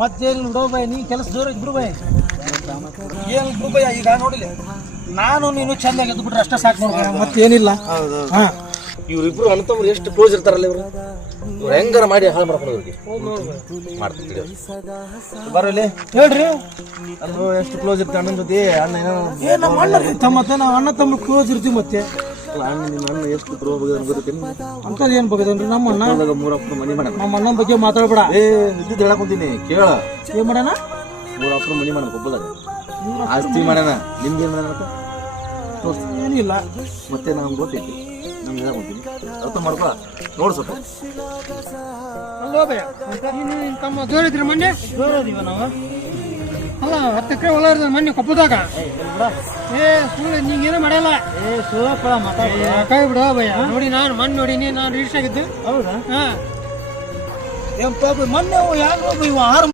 ಮತ್ತೇನು ಬಿಡೋ ಬೈ ನೀ ಕೆಲಸ ಜೋರ ಬಿಡು ಬೈ ಏನು ಬಿಡು ಬೈ ಈಗ ನೋಡಿಲ್ಲ ನಾನು ನೀನು ಚಂದಾಗಿ ಎದ್ದು ಬಿಟ್ರೆ ಅಷ್ಟೇ ಸಾಕು ನೋಡ ಮತ್ತೇನಿಲ್ಲ ಹಾ ಇವ್ರಿಬ್ರು ಅಣ್ಣತಮ್ಮರು ಎಷ್ಟು ಕ್ಲೋಸ್ ಇರ್ತಾರಲ್ಲ ಇವ್ರು ಹೆಂಗಾರ ಮಾಡಿ ಹಾಳು ಮಾಡ್ಕೊಂಡು ಅವ್ರಿಗೆ ಮಾಡ್ತಿದ್ವಿ ಬರೋಲ್ಲಿ ಹೇಳ್ರಿ ಅದು ಎಷ್ಟು ಕ್ಲೋಸ್ ಇರ್ತಾರೆ ಅಣ್ಣನ ಜೊತೆ ಅಣ್ಣ ಏ ನಮ್ಮ ಅಣ್ಣ ಮತ್ತೆ ನಾವು ಅಣ್ಣ ತಮ್ಮ ಕ್ಲೋಸ್ ಇರ್ತೀವಿ ಮತ್ತೆ ಅಣ್ಣ ನಿಮ್ಮ ಅಣ್ಣ ಎಷ್ಟು ಪ್ರೋ ಗೊತ್ತೇನು ಅಂತದ್ ಏನ್ ಬಗ್ಗದನ್ರಿ ನಮ್ಮ ಅಣ್ಣ ಮೂರಪ್ಪನ ಮನೆ ಮಾಡೋಣ ನಮ್ಮ ಅಣ್ಣನ ಬಗ್ಗೆ ಮಾತಾಡ್ಬೇಡ ಇದ್ದಿದ್ದು ಹೇಳಕೊಂತೀನಿ ಕೇಳ ಏನ್ ಮಾಡೋಣ ಮೂರಪ್ಪನ ಮನೆ ಮಾಡೋಣ ಕೊಬ್ಬದಾಗ ಆಸ್ತಿ ಮಾಡೋಣ ನಿಮ್ಗೆ ಏನ್ ಮಾಡೋಣ ಏನಿಲ್ಲ ಮತ್ತೆ ನಮ್ಗೆ ಗೊತ್ತೈತಿ ನಮ್ಗೆ ಹೇಳಕೊಂತೀನಿ ಅರ್ಥ ಮಾಡ್ಕೊ ನೋಡ್ ಸ್ವಲ್ಪ ಅಲ್ಲೋ ಭಯ ನೀನು ತಮ್ಮ ಜೋರಿದ್ರಿ ಮೊನ್ನೆ ಜೋರದಿವ ನಾವು ಅಲ್ಲ 10 ಎಕರೆ ಹೊಲ ಇರ್ತದೆ ಮೊನ್ನೆ ಕೊಪ್ಪದಾಗ ಏ ಸುಳ್ಳು ನೀಗೇನು ಮಾಡಲ್ಲ ಏ ಸುಳ್ಳ ಕೈ ಬಿಡು ಭಯ ನೋಡಿ ನಾನು ಮೊನ್ನೆ ನೋಡಿನಿ ನಾನು ರೀಚ್ ಆಗಿದ್ದು ಹೌದಾ ಹಾ ಏನ್ ಪಾಪ ಮೊನ್ನೆ ಯಾರು